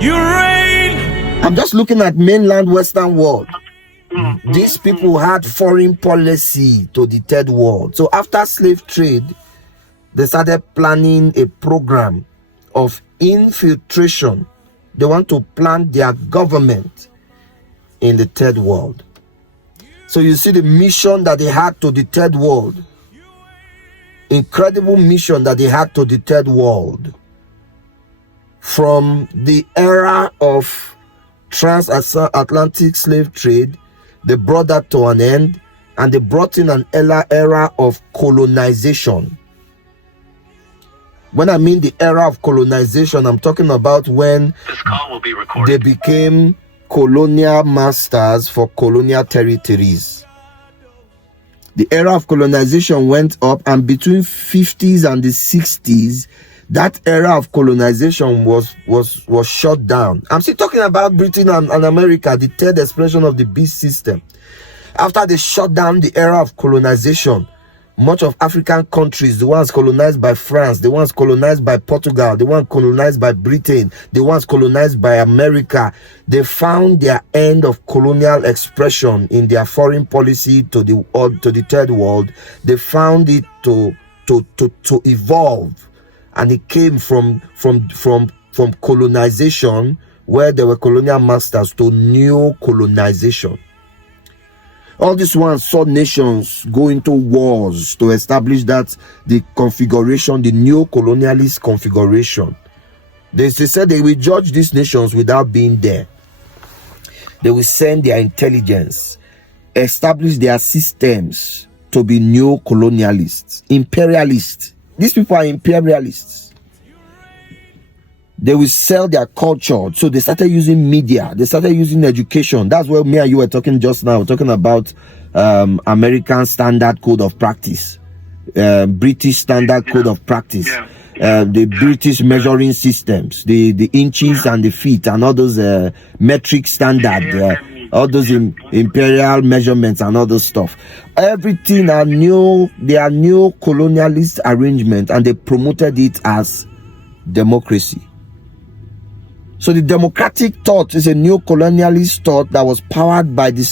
You reign. I'm just looking at mainland Western world. These people had foreign policy to the third world. So after slave trade, they started planning a program of infiltration. They want to plant their government in the third world. So you see the mission that they had to the third world. Incredible mission that they had to the third world. From the era of transatlantic slave trade, they brought that to an end, and they brought in an era of colonization. When I mean the era of colonization, I'm talking about when This call will be recorded. they became colonial masters for colonial territories. The era of colonization went up, and between 50s and the 60s, that era of colonization was shut down. I'm still talking about Britain and America, the third expression of the beast system. After they shut down the era of colonization, much of African countries, the ones colonized by France, the ones colonized by Portugal, the ones colonized by Britain, the ones colonized by America, they found their end of colonial expression in their foreign policy to the third world. They found it to evolve. And it came from colonization, where there were colonial masters, to neo-colonization. All these ones saw nations go into wars to establish that the configuration, the neo-colonialist configuration. They said they will judge these nations without being there. They will send their intelligence, establish their systems to be neo-colonialists, imperialists. These people are imperialists. They will sell their culture. So they started using media. They started using education. That's what me and you were talking just now. We're talking about American Standard Code of Practice, British Standard Code of Practice, the British measuring systems, the inches and the feet, and all those metric standard, all those imperial measurements and all those stuff. Everything are new. They are new colonialist arrangement, and they promoted it as democracy. So the democratic thought is a new colonialist thought that was powered by the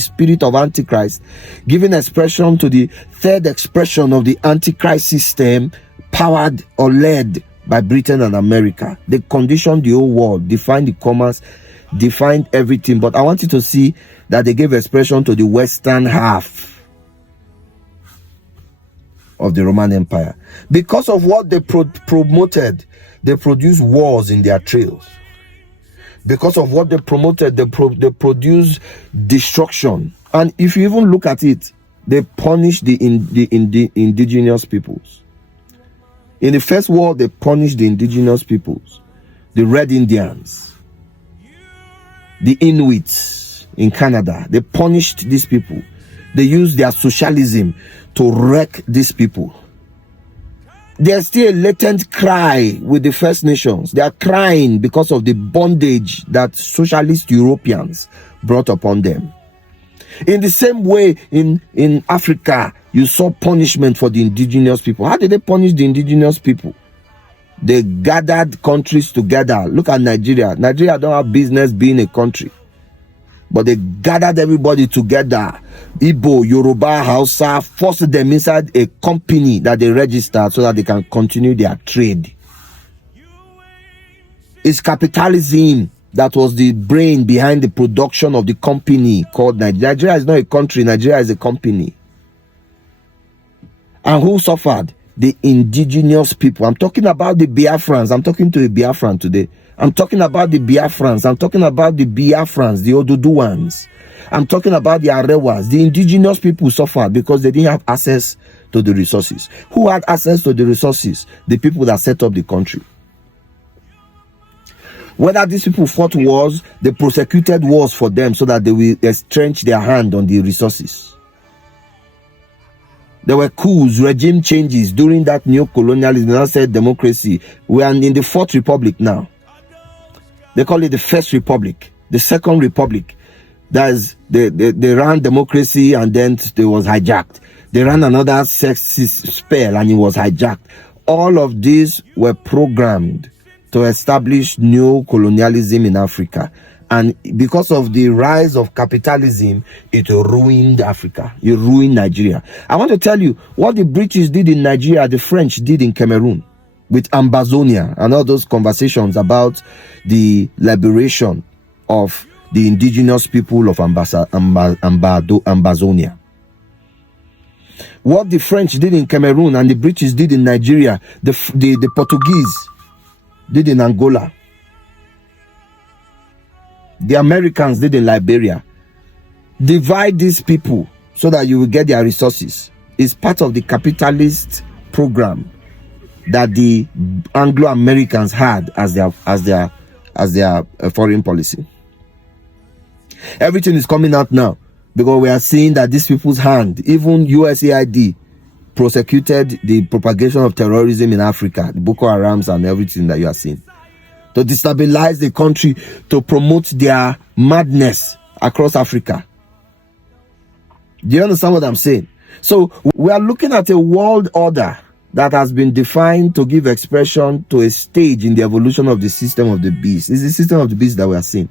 spirit of Antichrist, giving expression to the third expression of the Antichrist system, powered or led by Britain and America. They conditioned the whole world, defined the commerce, defined everything. But I want you to see that they gave expression to the western half of the Roman Empire. Because of what they promoted, they produced wars in their trails. Because of what they promoted, they produced destruction. And if you even look at it, they punished the indigenous peoples. In the First War, they punished the indigenous peoples, the Red Indians, the Inuits in Canada. They punished these people. They used their socialism to wreck these people. There's still a latent cry with the First Nations. They are crying because of the bondage that socialist Europeans brought upon them. In the same way, in Africa, you saw punishment for the indigenous people. How did they punish the indigenous people? They gathered countries together. Look at Nigeria. Nigeria don't have business being a country, but they gathered everybody together. Igbo, Yoruba, Hausa, forced them inside a company that they registered so that they can continue their trade. It's capitalism that was the brain behind the production of the company called Nigeria. Nigeria is not a country. Nigeria is a company. And who suffered? The indigenous people. I'm talking about the Biafrans. I'm talking to a Biafran today. I'm talking about the Biafrans. I'm talking about the Biafrans, the Oduduwans. I'm talking about the Arewas. The indigenous people suffered because they didn't have access to the resources. Who had access to the resources? The people that set up the country. Whether these people fought wars, they prosecuted wars for them so that they will estrench their hand on the resources. There were coups, regime changes during that new colonialism. They now said democracy. We are in the Fourth Republic now. They call it the First Republic, the Second Republic. That is, they ran democracy and then it was hijacked. They ran another sexist spell and it was hijacked. All of these were programmed to establish neo-colonialism in Africa. And because of the rise of capitalism, it ruined Africa. It ruined Nigeria. I want to tell you what the British did in Nigeria, the French did in Cameroon with Ambazonia and all those conversations about the liberation of the indigenous people of Ambazonia. What the French did in Cameroon and the British did in Nigeria, the Portuguese did in Angola. The Americans did in Liberia. Divide these people so that you will get their resources. It's part of the capitalist program that the Anglo-Americans had as their foreign policy. Everything is coming out now because we are seeing that these people's hand, even USAID, prosecuted the propagation of terrorism in Africa, the Boko Harams and everything that you are seeing, to destabilize the country, to promote their madness across Africa. Do you understand what I'm saying? So we are looking at a world order that has been defined to give expression to a stage in the evolution of the system of the beast. It's the system of the beast that we are seeing.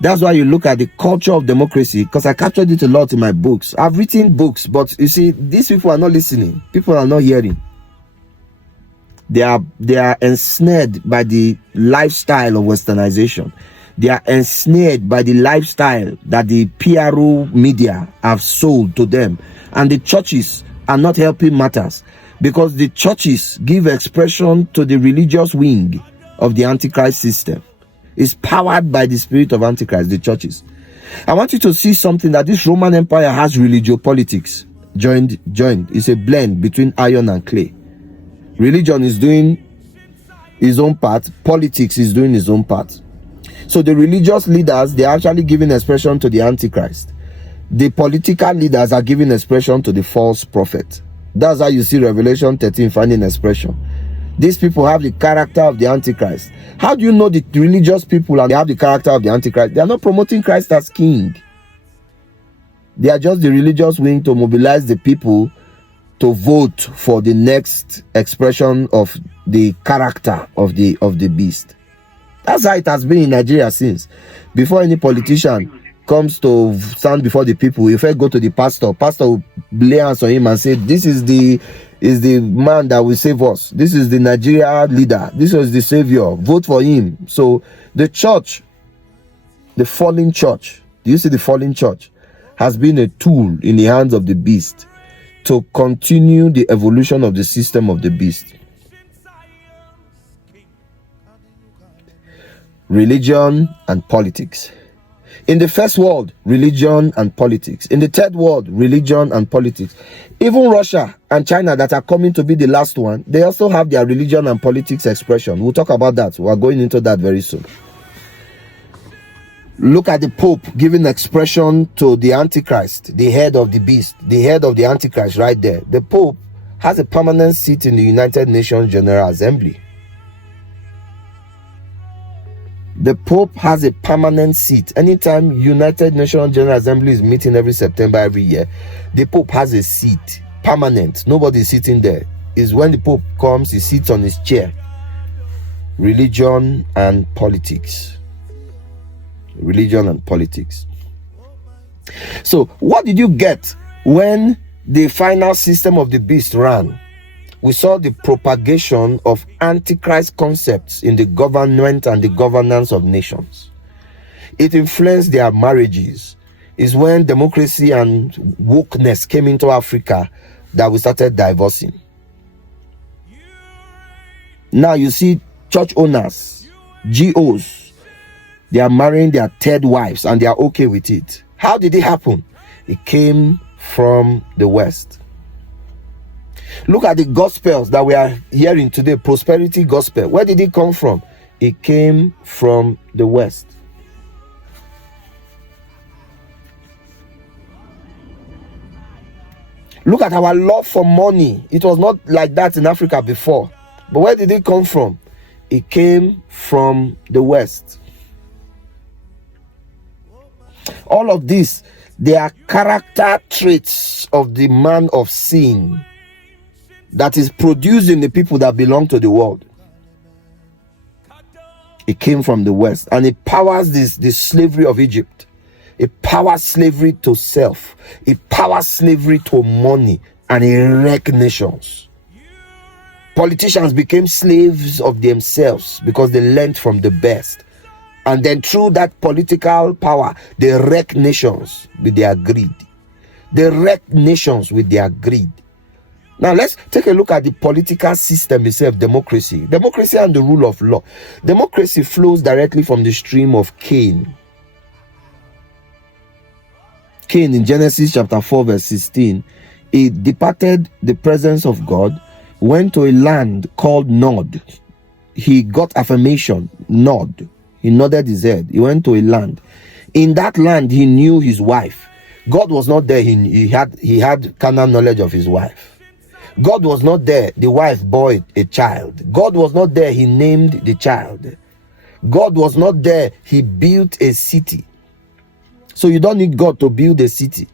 That's why you look at the culture of democracy, because I captured it a lot in my books. I've written books, but you see, these people are not listening. People are not hearing. They are ensnared by the lifestyle of westernization. They are ensnared by the lifestyle that the PRO media have sold to them. And the churches are not helping matters, because the churches give expression to the religious wing of the Antichrist system. It's powered by the spirit of Antichrist, the churches. I want you to see something, that this Roman Empire has religiopolitics joined. It's a blend between iron and clay. Religion is doing its own part. Politics is doing its own part. So the religious leaders, they're actually giving expression to the Antichrist. The political leaders are giving expression to the false prophet. That's how you see Revelation 13 finding expression. These people have the character of the Antichrist. How do you know the religious people and they have the character of the Antichrist? They are not promoting Christ as king. They are just the religious wing to mobilize the people to vote for the next expression of the character of the beast. That's how it has been in Nigeria since. Before any politician comes to stand before the people, if I go to the pastor will lay hands on him and say, this is the man that will save us. This is the Nigeria leader. This is the savior. Vote for him. So the church, the fallen church, do you see the fallen church, has been a tool in the hands of the beast to continue the evolution of the system of the beast. Religion and politics. In the first world, religion and politics. In the third world, religion and politics. Even Russia and China, that are coming to be the last one, they also have their religion and politics expression. We'll talk about that. We're going into that very soon. Look at the Pope giving expression to the Antichrist, the head of the beast, the head of the Antichrist right there. The Pope has a permanent seat in the United Nations General Assembly. The Pope has a permanent seat. Anytime United Nations General Assembly is meeting every September every year, the Pope has a seat, permanent. Nobody is sitting there. Is when the Pope comes, he sits on his chair. Religion and politics. Religion and politics. So, what did you get when the final system of the beast ran? We saw the propagation of Antichrist concepts in the government and the governance of nations. It influenced their marriages. It's when democracy and wokeness came into Africa that we started divorcing. Now you see church owners, GOs, they are marrying their third wives and they are okay with it. How did it happen? It came from the West. Look at the gospels that we are hearing today, prosperity gospel. Where did it come from? It came from the West. Look at our love for money. It was not like that in Africa before. But where did it come from? It came from the West. All of this, they are character traits of the man of sin that is producing the people that belong to the world. It came from the West, and it powers the slavery of Egypt. It powers slavery to self. It powers slavery to money, and it wrecked nations. Politicians became slaves of themselves because they learned from the best. And then through that political power, they wreck nations with their greed. They wreck nations with their greed. Now let's take a look at the political system itself, democracy. Democracy and the rule of law. Democracy flows directly from the stream of Cain. Cain in Genesis chapter 4 verse 16, he departed the presence of God, went to a land called Nod. He got affirmation, Nod. He nodded his head. He went to a land. In that land, he knew his wife. God was not there. He had carnal knowledge of his wife. God was not there. The wife bore a child. God was not there. He named the child. God was not there. He built a city. So you don't need God to build a city.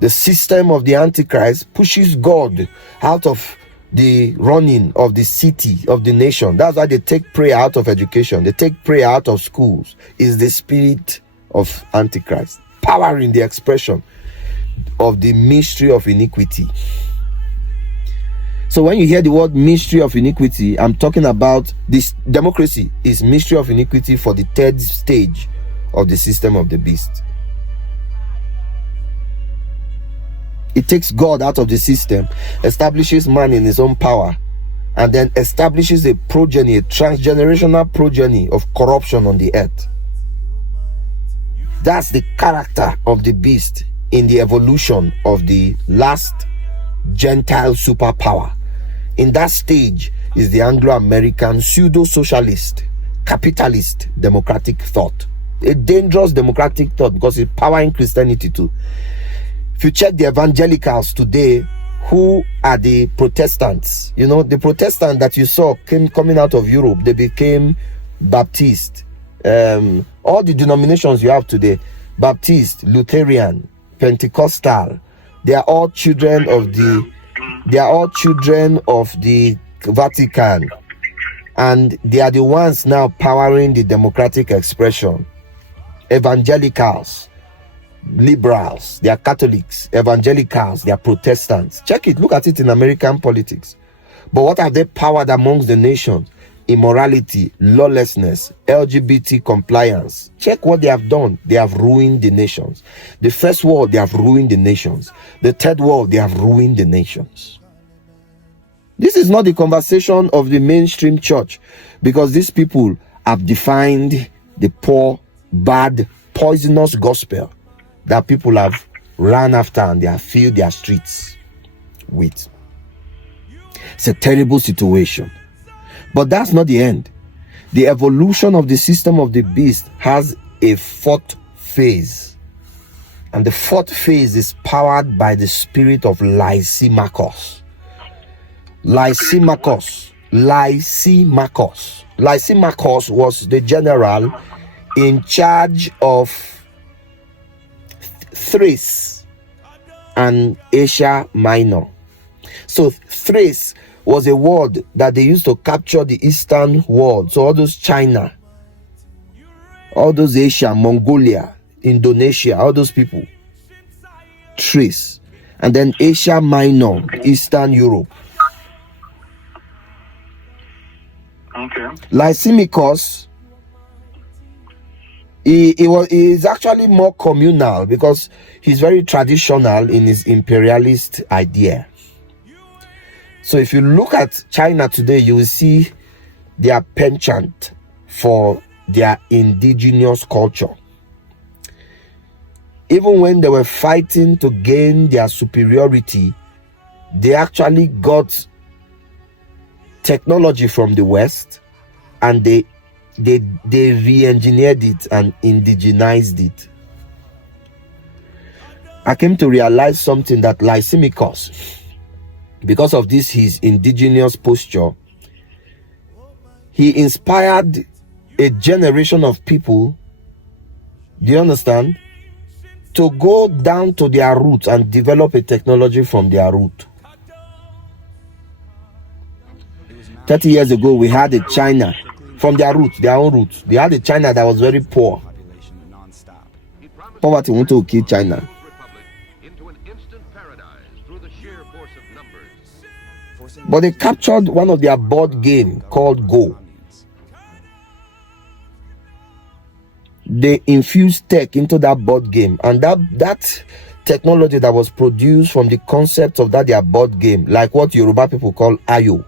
The system of the Antichrist pushes God out of the running of the city, of the nation. That's why they take prayer out of education. They take prayer out of schools. Is the spirit of Antichrist powering the expression of the mystery of iniquity. So when you hear the word mystery of iniquity, I'm talking about this. Democracy is mystery of iniquity for the third stage of the system of the beast. It takes God out of the system, establishes man in his own power, and then establishes a progeny, a transgenerational progeny of corruption on the earth. That's the character of the beast in the evolution of the last Gentile superpower. In that stage is the Anglo-American pseudo-socialist, capitalist democratic thought. A dangerous democratic thought because it's powering Christianity too. If you check the evangelicals today, who are the Protestants? You know, the Protestant that you saw coming out of Europe, they became Baptist. All the denominations you have today, Baptist, Lutheran, Pentecostal, they are all children of the Vatican, and they are the ones now powering the democratic expression. Evangelicals, liberals, they are Catholics. Evangelicals, they are Protestants. Check it, look at it in American politics. But what have they powered amongst the nations? Immorality, lawlessness, LGBT compliance. Check what they have done. They have ruined the nations. The first world, they have ruined the nations. The third world, they have ruined the nations. This is not the conversation of the mainstream church, because these people have defined the poor, bad, poisonous gospel that people have run after and they have filled their streets with. It's a terrible situation. But that's not the end. The evolution of the system of the beast has a fourth phase. And the fourth phase is powered by the spirit of Lysimachus. Lysimachus was the general in charge of Thrace and Asia Minor. So Thrace was a word that they used to capture the eastern world. So all those China, all those Asia, Mongolia, Indonesia, all those people. Thrace. And then Asia Minor, Eastern Europe. Okay. Lysimachus, he is actually more communal because he's very traditional in his imperialist idea. So if you look at China today, you will see their penchant for their indigenous culture. Even when they were fighting to gain their superiority, they actually got technology from the West and they re-engineered it and indigenized it. I came to realize something, that Lysimachus, because of this his indigenous posture, he inspired a generation of people, do you understand, to go down to their roots and develop a technology from their root. 30 years ago, we had a China from their roots, their own roots. They had a China that was very poor. Poverty wanted to kill China. But they captured one of their board game called Go. They infused tech into that board game, and that technology that was produced from the concept of that their board game, like what Yoruba people call Ayo,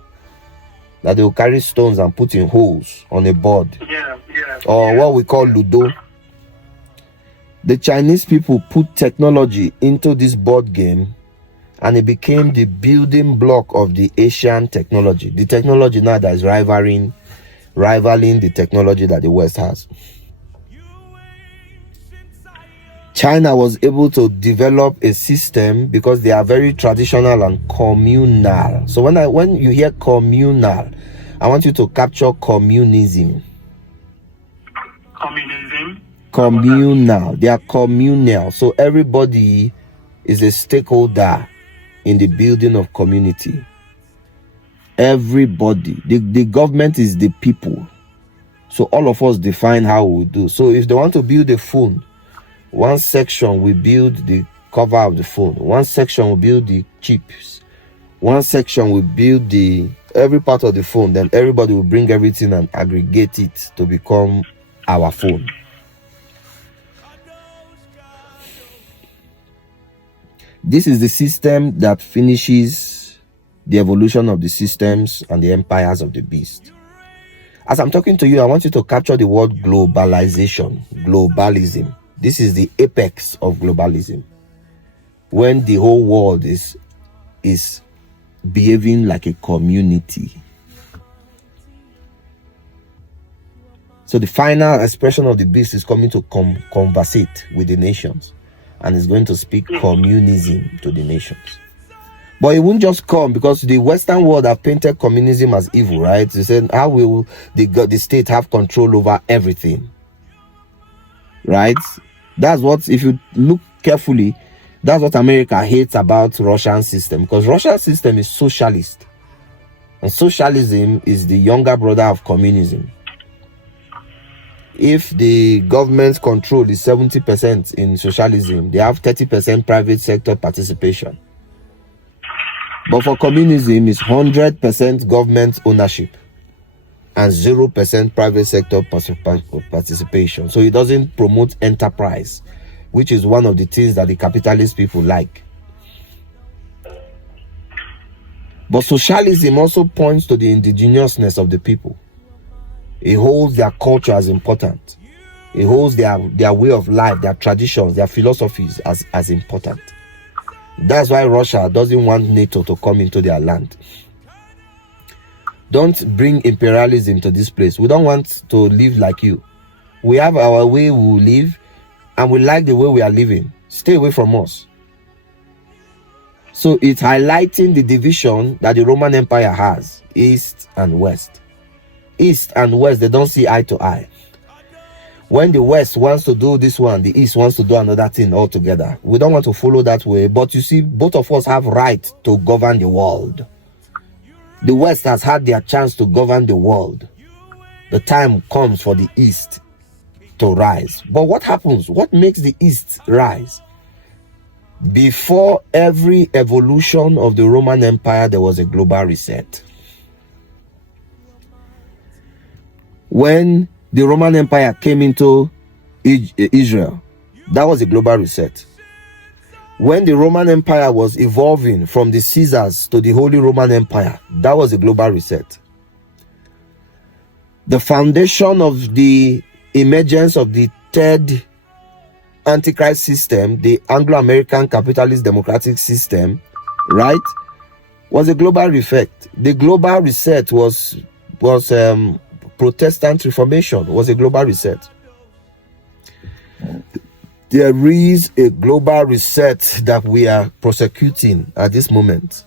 that they will carry stones and put in holes on a board, or what we call Ludo. The Chinese people put technology into this board game, and it became the building block of the Asian technology. The technology now that is rivaling the technology that the West has. China was able to develop a system because they are very traditional and communal. So when you hear communal, I want you to capture communism. Communism? Communal. They are communal. So everybody is a stakeholder in the building of community. Everybody. The government is the people. So all of us define how we do. So if they want to build a phone, one section will build the cover of the phone. One section will build the chips. One section will build every part of the phone. Then everybody will bring everything and aggregate it to become our phone. This is the system that finishes the evolution of the systems and the empires of the beast. As I'm talking to you, I want you to capture the word globalization, globalism. This is the apex of globalism, when the whole world is behaving like a community. So the final expression of the beast is coming to conversate with the nations, and is going to speak communism to the nations. But it won't just come, because the Western world have painted communism as evil, right? They said, how will the state have control over everything? Right? That's what, if you look carefully, that's what America hates about Russian system, because Russian system is socialist, and socialism is the younger brother of communism. If the government's control is 70% in socialism, they have 30% private sector participation. But for communism, it's 100% government ownership and 0% private sector participation. So it doesn't promote enterprise, which is one of the things that the capitalist people like. But socialism also points to the indigenousness of the people. It holds their culture as important. It holds their way of life, their traditions, their philosophies as important. That's why Russia doesn't want NATO to come into their land. Don't bring imperialism to this place. We don't want to live like you. We have our way we live, and we like the way we are living. Stay away from us. So it's highlighting the division that the Roman Empire has, East and West. East and West, they don't see eye to eye. When the West wants to do this one, the East wants to do another thing altogether. We don't want to follow that way. But you see, both of us have right to govern the world. The West has had their chance to govern the world. The time comes for the East to rise. But what happens? What makes the East rise? Before every evolution of the Roman Empire, there was a global reset. When the Roman Empire came into Israel, that was a global reset. When the Roman Empire was evolving from the Caesars to the Holy Roman Empire, that was a global reset. The foundation of the emergence of the third Antichrist system, the Anglo-American capitalist democratic system, right, was a global reset. The global reset was Protestant Reformation, was a global reset. There is a global reset that we are prosecuting at this moment.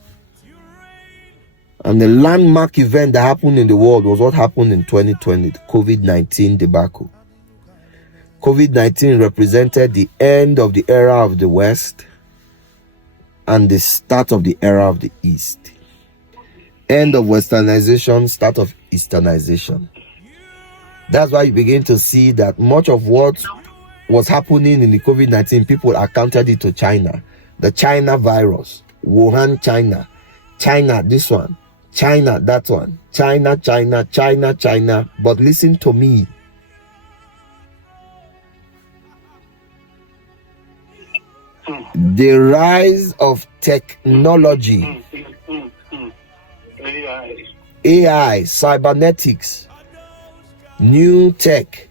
And the landmark event that happened in the world was what happened in 2020, the COVID-19 debacle. COVID-19 represented the end of the era of the West and the start of the era of the East. End of Westernization, start of Easternization. That's why you begin to see that much of what was happening in the COVID-19, people accounted it to China. The China virus, Wuhan, China, China, this one, China, that one, China, China, China, China. But listen to me. The rise of technology, AI, cybernetics, new tech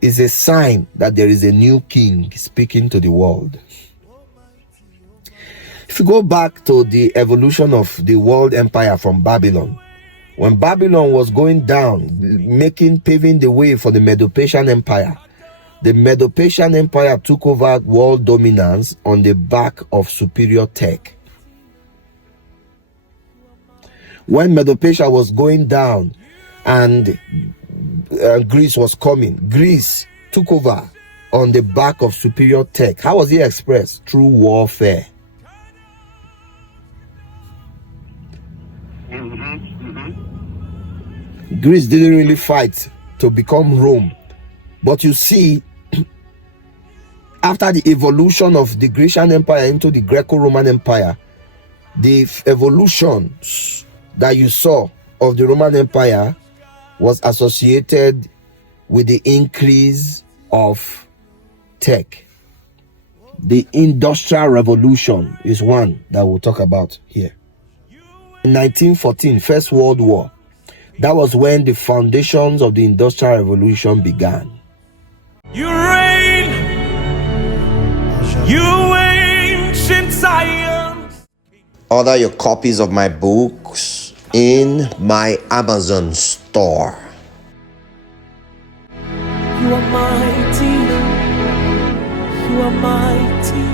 is a sign that there is a new king speaking to the world. If you go back to the evolution of the world empire from Babylon, when Babylon was going down, paving the way for the Medo-Persian Empire, the Medo-Persian Empire took over world dominance on the back of superior tech. When Medo-Persia was going down and Greece was coming, Greece took over on the back of superior tech. How was it expressed? Through warfare. Greece didn't really fight to become Rome. But you see, after the evolution of the Grecian Empire into the Greco-Roman Empire, the evolution that you saw of the Roman Empire was associated with the increase of tech. The Industrial Revolution is one that we'll talk about here. In 1914, First World War, that was when the foundations of the Industrial Revolution began. You reign, you ancient Zion. Order your copies of my books in my Amazon store. You are mighty, you are mighty.